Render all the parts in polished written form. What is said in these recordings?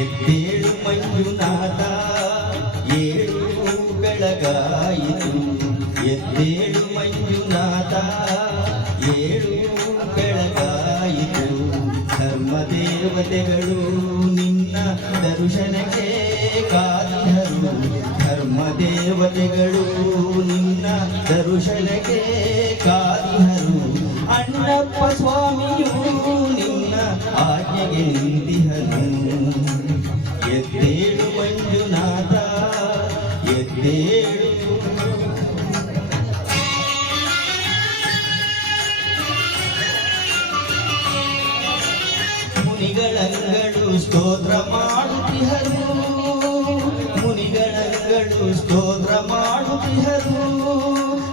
ಎದ್ದೇಳು ಮಂಜುನಾಥ ಏಳು ಬೆಳಗಾಯಿತು ಎದ್ದೇಳು ಮಂಜುನಾಥ ಏಳು ಬೆಳಗಾಯಿತು ಧರ್ಮದೇವತೆಗಳು ನಿನ್ನ ದರ್ಶನಕ್ಕೆ ಕಾದಿಹರು ಧರ್ಮದೇವತೆಗಳು ನಿನ್ನ ದರ್ಶನಕ್ಕೆ ಕಾದಿಹರು ಅಣ್ಣಪ್ಪ ಸ್ವಾಮಿಯು ನಿನ್ನ ಆಜ್ಞೆಗೆ ನಿಂತಿಹನು ಎದ್ದೇಳು ಮಂಜುನಾಥ ಎದ್ದೇಳು ಮುನಿಗಳಂಗಳು ಸ್ತೋತ್ರ ಮಾಡುತ್ತಿಹರು ಮುನಿಗಳಂಗಳು ಸ್ತೋತ್ರ ಮಾಡುತ್ತಿಹರು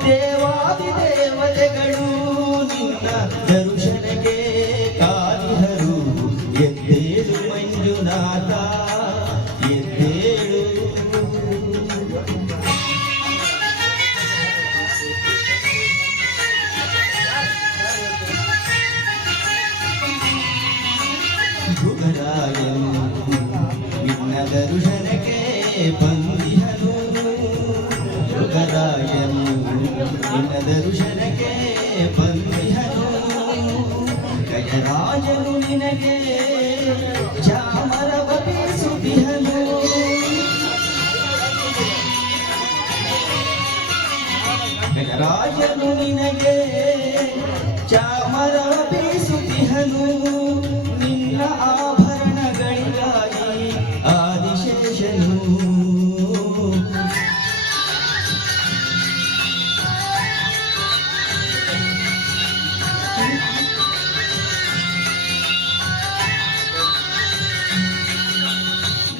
ದೇವಾದಿ ದೇವತೆಗಳು ನಿನ್ನ ದರ್ಶನಕ್ಕೆ ಕಾದಿಹರು ಎದ್ದೇಳು ಮಂಜುನಾಥ ಎದ್ದೇಳು ಭುಗರಾಯನು ನಿನ್ನ ದರ್ಶನಕ್ಕೆ ಬಂದಿಹನು ಭುಗರಾಯನು ನಿನ್ನ ದರ್ಶನಕ್ಕೆ ಬಂದಿಹನು ಗಜರಾಜನು ನಿನಗೆ ಚಾಮರವ ಬೀಸುತ್ತಿಹನು ಗಜರಾಜನು ನಿನಗೆ ಚಾಮರವ ಬೀಸುತ್ತಿಹನು ನಿನ್ನ ಆಭರಣಗಳಿಗಾಗಿ ಆದಿಶೇಷನು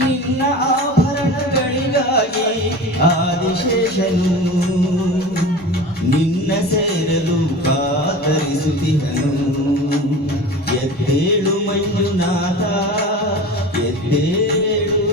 ನಿನ್ನ ಆಭರಣಗಳಿಗಾಗಿ ಆದಿಶೇಷನು ನಿನ್ನ ಸೇರಲು ಕಾತರಿಸುತ್ತಿಹನು ಎದ್ದೇಳು ಮಂಜುನಾಥ ಎದ್ದೇಳು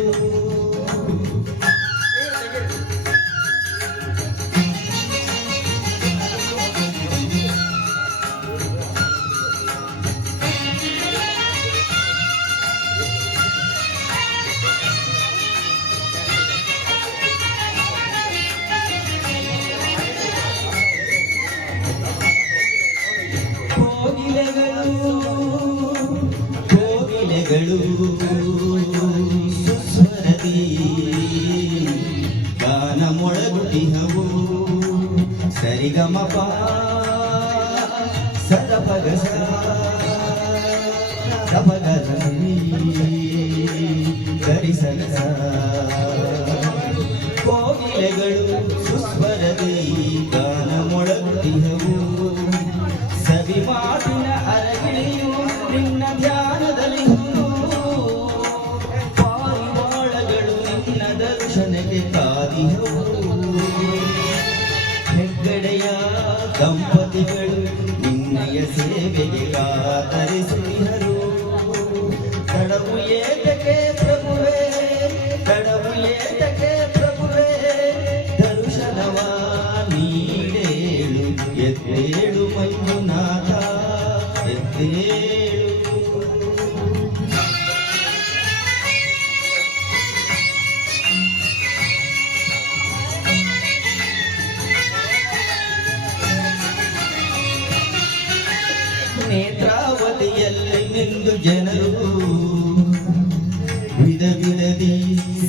ಕೋಗಿಲೆಗಳು ಸುಸ್ವರದಿ ಗಾನ ಮೊಳಗುತ್ತಿಹವು ಸರಿಗಮಪ ಸದಪಗಸ ಸಪಗರಿ ಗರಿಸಗಸ ಕೋಗಿಲೆಗಳು ಸುಸ್ವರದಿ ಗಾನ ಮೊಳಗುತ್ತಿಹವು ಸವಿ ಮಾತಿನ ಅರಗಿಳಿಯು ನಿನ್ನ ಧ್ಯಾನದಲ್ಲಿ ಪಾರಿವಾಳಗಳು ನಿನ್ನ ದರ್ಶನಕ್ಕೆ ಕಾದಿಹವು ಹೆಗ್ಗಡೆಯ ದಂಪತಿಗಳು ನಿನ್ನಯ ಸೇವೆಗೆ ಕಾತರಿಸುತ್ತಿಹರು ತಡವು ಏತಕ್ಕೆ ಪ್ರಭುವೇ ತಡವು ಏತಕ್ಕೆ ಪ್ರಭುವೇ ದರ್ಶನವ ನೀಡೇಳು ಎದ್ದೇಳು ಮಂಜುನಾಥ ಎದ್ದೇಳು ನೇತ್ರಾವತಿಯಲ್ಲಿ ನಿಂದು ಜನರು ವಿಧ ವಿಧದಿ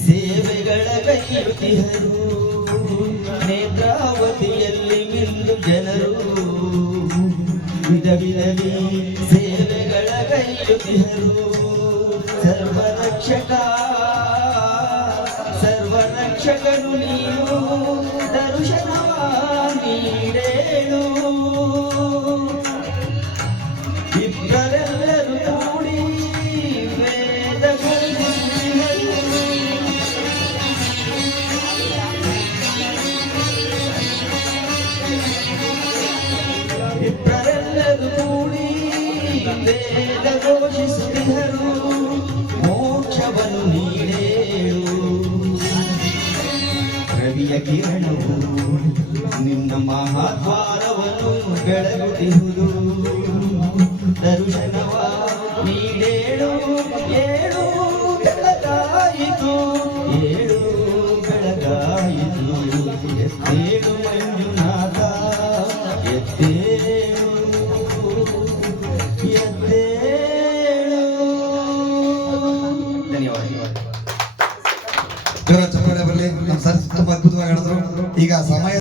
ಸೇವೆಗಳ ಕೈಯುತ್ತಿಹರು ನೇತ್ರಾವತಿಯಲ್ಲಿ ನಿಂದು ಜನರು ವಿಧ ವಿಧದಿ ಸೇವೆಗಳ ಕೈಯುತ್ತಿಹರು ಸರ್ವರಕ್ಷಕನು ನೀನು ದರ್ಶನವ ನೀಡೇಳು ಕಿರಣವು ನಿನ್ನ ಮಹಾದ್ವಾರವನ್ನು ಬೆಳಗುತ್ತಿರುವುದು ದರ್ಶನವ ನೀಡೇಳು ಏಳು ಬೆಳಗಾಯಿತು ಏಳು ಬೆಳಗಾಯಿತು ಎದ್ದೇಳು ಮಂಜುನಾಥ ಎದ್ದೇಳು ಎದ್ದೇಳು. ಧನ್ಯವಾದ. ಚಪ್ಪಾಳೆ ಬರಲಿ. ನಮ್ಮ ಸರ್ ತುಂಬಾ ಅದ್ಭುತವಾಗಿ ಹೇಳಿದ್ರು. ಈಗ ಸಮಯ